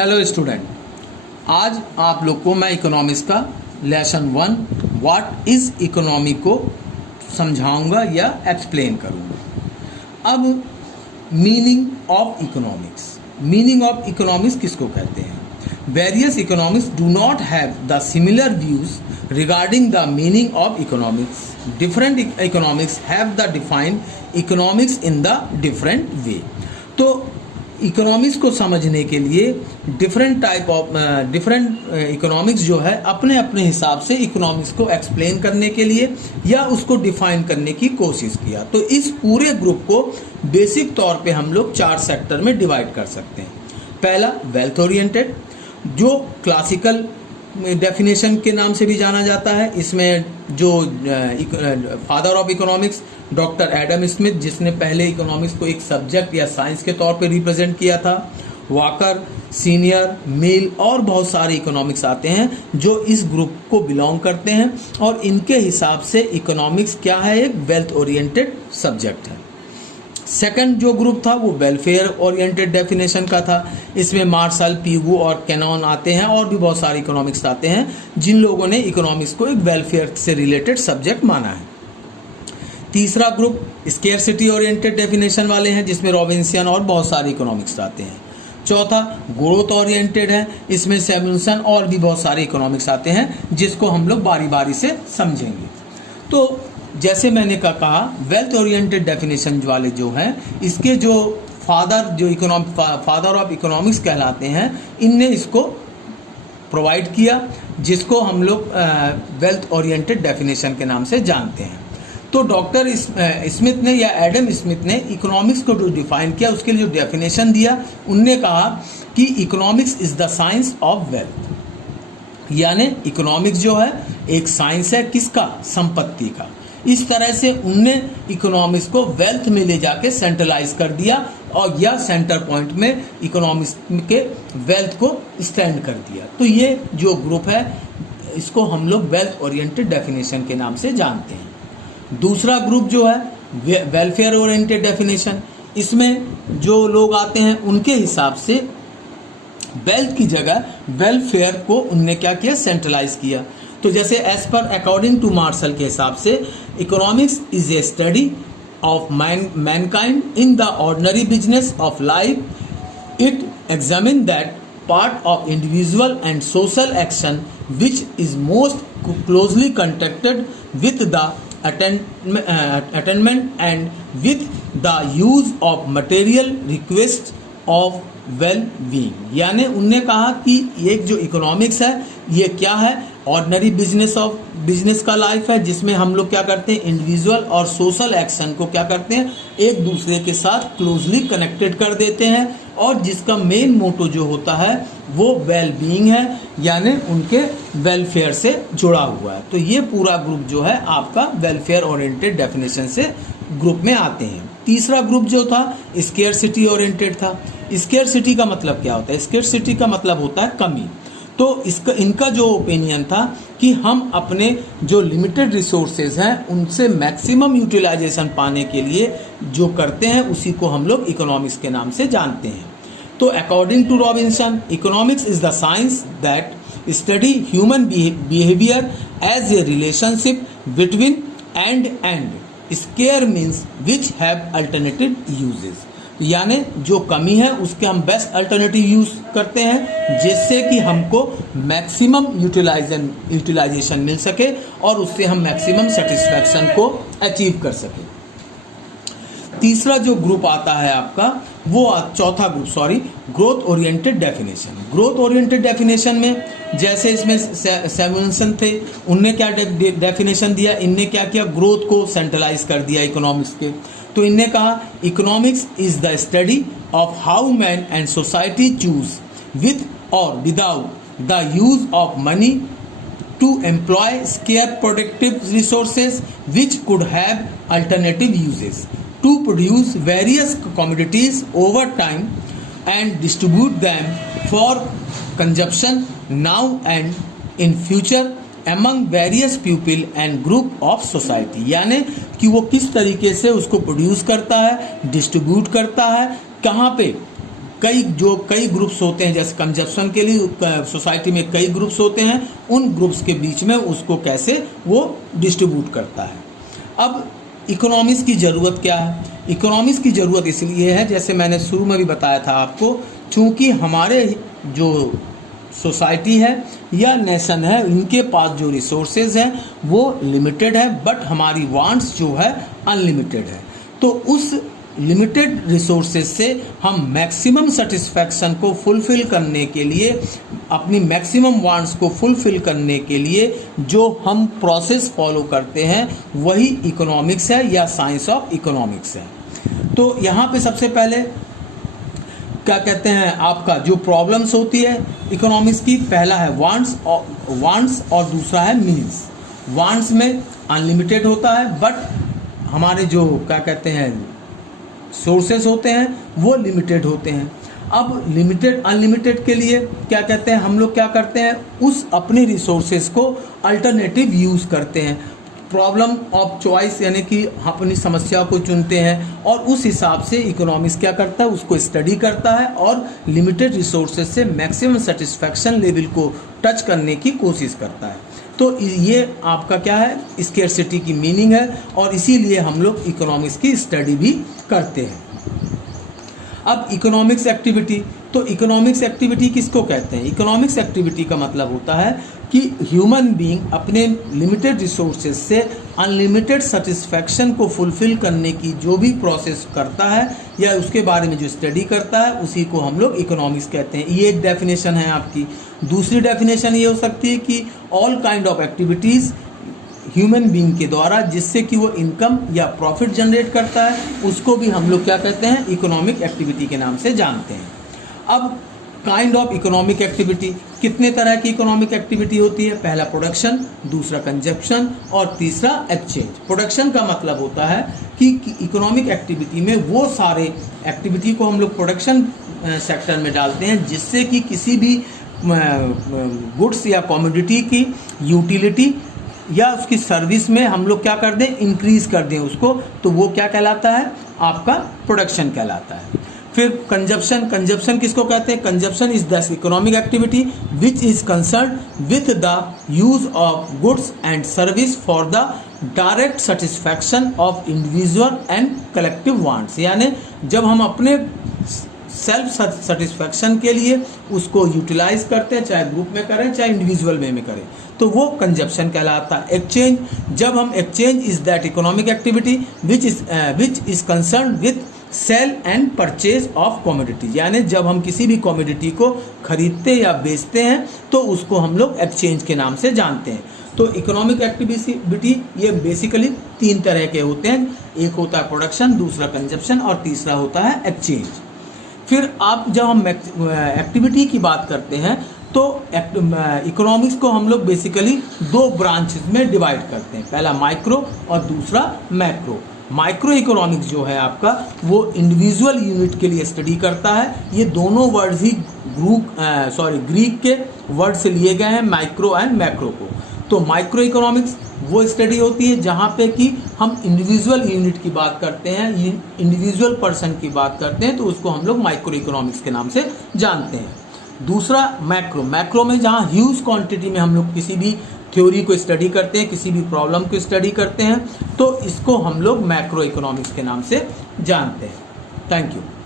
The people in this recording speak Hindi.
हेलो स्टूडेंट, आज आप लोग को मैं इकोनॉमिक्स का लेसन 1 व्हाट इज़ इकोनॉमी को समझाऊंगा या एक्सप्लेन करूंगा। अब मीनिंग ऑफ इकोनॉमिक्स किसको कहते हैं? Various economics do not have the similar views regarding the meaning of economics. Different economics have the defined economics in the different way. तो इकोनॉमिक्स को समझने के लिए डिफरेंट इकोनॉमिक्स जो है अपने अपने हिसाब से इकोनॉमिक्स को एक्सप्लेन करने के लिए या उसको डिफाइन करने की कोशिश किया। तो इस पूरे ग्रुप को बेसिक तौर पे हम लोग 4 सेक्टर में डिवाइड कर सकते हैं। पहला वेल्थ ओरिएंटेड, जो क्लासिकल डेफिनेशन के नाम से भी जाना जाता है। इसमें जो father of economics doctor Adam Smith, जिसने पहले इकोनॉमिक्स को एक सब्जेक्ट या साइंस के तौर पे रिप्रेजेंट किया था, वाकर, सीनियर, मिल और बहुत सारे इकोनॉमिक्स आते हैं जो इस ग्रुप को बिलोंग करते हैं और इनके हिसाब से इकोनॉमिक्स क्या है, एक वेल्थ ओरिएंटेड सब्जेक्ट है। सेकंड जो ग्रुप था वो वेलफेयर ओरिएंटेड डेफिनेशन का था। इसमें मार्शल, पीगू और कैनॉन आते हैं और भी बहुत सारे इकोनॉमिक्स आते हैं जिन लोगों ने इकोनॉमिक्स को एक वेलफेयर से रिलेटेड सब्जेक्ट माना है। तीसरा ग्रुप स्केर्सिटी ओरिएंटेड डेफिनेशन वाले हैं, जिसमें रॉबिन्सन और बहुत सारे इकोनॉमिक्स आते हैं। चौथा ग्रोथ ओरिएंटेड है, इसमें सैमुएल्सन और भी बहुत सारे इकोनॉमिक्स आते हैं जिसको हम लोग बारी बारी से समझेंगे। तो जैसे मैंने कहा, वेल्थ ओरिएंटेड डेफिनेशन वाले जो हैं, इसके जो फादर ऑफ इकोनॉमिक्स कहलाते हैं, इनने इसको प्रोवाइड किया, जिसको हम लोग वेल्थ ओरिएंटेड डेफिनेशन के नाम से जानते हैं। तो डॉक्टर स्मिथ ने या एडम स्मिथ ने इकोनॉमिक्स को जो डिफाइन किया, उसके लिए जो डेफिनेशन दिया, उनने कहा कि economics is the science of wealth. यानी इकोनॉमिक्स जो है एक साइंस है, किसका? संपत्ति का। इस तरह से उनने इकोनॉमिक्स को वेल्थ में ले जाके सेंट्रलाइज कर दिया और या सेंटर पॉइंट में इकोनॉमिक्स के वेल्थ को स्टैंड कर दिया। तो ये जो ग्रुप है, इसको हम लोग वेल्थ ओरिएंटेड डेफिनेशन के नाम से जानते हैं। दूसरा ग्रुप जो है वेलफेयर ओरिएंटेड डेफिनेशन, इसमें जो लोग आते हैं उनके हिसाब से वेल्थ की जगह वेलफेयर को उनने क्या किया? सेंट्रलाइज किया। तो जैसे as per according to martial के हिसाब से economics is a study of Mankind in the ordinary business of life. It examine that part of individual and social action which is most closely connected with the attainment and with the use of material request of well-being। यानी उनने कहा कि ये जो इकोनॉमिक्स है, ये क्या है? ऑर्डिनरी बिजनेस का लाइफ है, जिसमें हम लोग क्या करते हैं? इंडिविजुअल और सोशल एक्शन को क्या करते हैं? एक दूसरे के साथ क्लोजली कनेक्टेड कर देते हैं और जिसका मेन मोटो जो होता है वो वेल बीइंग है, यानी उनके वेलफेयर से जुड़ा हुआ है। तो ये पूरा ग्रुप जो है आपका वेलफेयर ओरिएंटेड डेफिनेशन से ग्रुप में आते हैं। तीसरा ग्रुप जो था स्केर्सिटी ओरिएंटेड था। स्केर्सिटी का मतलब क्या होता है? स्केर्सिटी का मतलब होता है कमी। तो इनका जो ओपिनियन था कि हम अपने जो लिमिटेड रिसोर्सेज हैं उनसे मैक्सिमम यूटिलाइजेशन पाने के लिए जो करते हैं, उसी को हम लोग इकोनॉमिक्स के नाम से जानते हैं। तो according to Robinson, economics is the science that study human behaviour as a relationship between and scarce means which have alternative uses. यानी जो कमी है उसके हम बेस्ट अल्टरनेटिव यूज करते हैं, जिससे कि हमको मैक्सिमम यूटिलाइजेशन मिल सके और उससे हम मैक्सिमम सेटिस्फैक्शन को अचीव कर सके। तीसरा जो ग्रुप आता है आपका, वो चौथा group growth oriented definition. Growth oriented definition में जैसे इसमें सैमुएल्सन थे, उनने क्या डेफिनेशन दिया? इनने क्या किया? ग्रोथ को सेंट्रलाइज कर दिया इकोनॉमिक्स के। तो इनने कहा economics is the study of how man and society choose with or without the use of money to employ scarce productive resources which could have alternative uses to produce various commodities over time and distribute them for consumption now and in future among various people and group of society। यानी कि वो किस तरीके से उसको प्रोड्यूस करता है, डिस्ट्रीब्यूट करता है, कहाँ पे? कई ग्रुप्स होते हैं, जैसे कंजप्शन के लिए सोसाइटी में कई ग्रुप्स होते हैं, उन ग्रुप्स के बीच में उसको कैसे वो डिस्ट्रीब्यूट करता है। अब इकोनॉमिक्स की ज़रूरत क्या है? इकोनॉमिक्स की ज़रूरत इसलिए है, जैसे मैंने शुरू में भी बताया था आपको, चूँकि हमारे जो सोसाइटी है या नेशन है, इनके पास जो रिसोर्सेज हैं वो लिमिटेड है, बट हमारी वांट्स जो है अनलिमिटेड है। तो उस लिमिटेड रिसोर्सेज से हम मैक्सिमम सेटिस्फैक्शन को फुलफ़िल करने के लिए, अपनी मैक्सिमम वांट्स को फुलफ़िल करने के लिए जो हम प्रोसेस फॉलो करते हैं वही इकोनॉमिक्स है या साइंस ऑफ इकोनॉमिक्स है। तो यहाँ पे सबसे पहले क्या कहते हैं, आपका जो प्रॉब्लम्स होती है इकोनॉमिक्स की, पहला है वांट्स और दूसरा है मीन्स। वांट्स में अनलिमिटेड होता है, बट हमारे जो क्या कहते हैं सोर्सेस होते हैं वो लिमिटेड होते हैं। अब लिमिटेड अनलिमिटेड के लिए क्या कहते हैं, हम लोग क्या करते हैं, उस अपने रिसोर्सेज को अल्टरनेटिव यूज़ करते हैं, प्रॉब्लम ऑफ चॉइस, यानी कि अपनी समस्या को चुनते हैं और उस हिसाब से इकोनॉमिक्स क्या करता है, उसको स्टडी करता है और लिमिटेड रिसोर्सेज से मैक्सिमम सेटिस्फैक्शन लेवल को टच करने की कोशिश करता है। तो ये आपका क्या है, स्केर्सिटी की मीनिंग है, और इसीलिए हम लोग इकोनॉमिक्स की स्टडी भी करते हैं। अब इकोनॉमिक्स एक्टिविटी, तो इकोनॉमिक्स एक्टिविटी किसको कहते हैं? इकोनॉमिक्स एक्टिविटी का मतलब होता है कि ह्यूमन बीइंग अपने लिमिटेड रिसोर्सेज से अनलिमिटेड सेटिस्फैक्शन को फुलफ़िल करने की जो भी प्रोसेस करता है या उसके बारे में जो स्टडी करता है, उसी को हम लोग इकोनॉमिक्स कहते हैं। ये एक डेफिनेशन है आपकी। दूसरी डेफिनेशन ये हो सकती है कि all kind of activities human being के द्वारा जिससे कि वो इनकम या प्रॉफिट जनरेट करता है, उसको भी हम लोग क्या कहते हैं, इकोनॉमिक एक्टिविटी के नाम से जानते हैं। अब काइंड ऑफ इकोनॉमिक एक्टिविटी, कितने तरह की इकोनॉमिक एक्टिविटी होती है? पहला प्रोडक्शन, दूसरा कंजप्शन और तीसरा एक्सचेंज। प्रोडक्शन का मतलब होता है कि इकोनॉमिक एक्टिविटी में वो सारे एक्टिविटी को हम लोग प्रोडक्शन सेक्टर में डालते हैं जिससे कि किसी भी गुड्स या कमोडिटी की यूटिलिटी या उसकी सर्विस में हम लोग क्या कर दें, इंक्रीज कर दें उसको, तो वो क्या कहलाता है, आपका प्रोडक्शन कहलाता है। फिर कंजप्शन किसको कहते हैं? Consumption is the economic activity which is concern with the use of goods and service for the direct satisfaction of individual and collective wants. यानी जब हम अपने सेल्फ सेटिस्फैक्शन के लिए उसको यूटिलाइज करते हैं, चाहे ग्रुप में करें चाहे इंडिविजुअल वे में करें, तो वो कंजप्शन कहलाता है। एक्सचेंज, जब हम exchange is that economic activity which is concern with sale and purchase of commodity. यानी जब हम किसी भी कमोडिटी को खरीदते या बेचते हैं तो उसको हम लोग एक्सचेंज के नाम से जानते हैं। तो इकोनॉमिक एक्टिविटी ये बेसिकली तीन तरह के होते हैं, एक होता है प्रोडक्शन, दूसरा कंजप्शन और तीसरा होता है एक्सचेंज। फिर आप जब हम एक्टिविटी की बात करते हैं तो इकोनॉमिक्स को हम लोग बेसिकली दो ब्रांचेस में डिवाइड करते हैं, पहला माइक्रो और दूसरा मैक्रो। माइक्रो इकोनॉमिक्स जो है आपका वो इंडिविजुअल यूनिट के लिए स्टडी करता है। ये दोनों वर्ड्स ही ग्रीक के वर्ड से लिए गए हैं, माइक्रो एंड मैक्रो को। तो माइक्रो इकोनॉमिक्स वो स्टडी होती है जहाँ पे कि हम इंडिविजुअल यूनिट की बात करते हैं, इंडिविजुअल पर्सन की बात करते हैं, तो उसको हम लोग माइक्रो इकोनॉमिक्स के नाम से जानते हैं। दूसरा मैक्रो में जहाँ ह्यूज क्वांटिटी में हम लोग किसी भी थ्योरी को स्टडी करते हैं, किसी भी प्रॉब्लम को स्टडी करते हैं, तो इसको हम लोग मैक्रो इकोनॉमिक्स के नाम से जानते हैं। Thank you.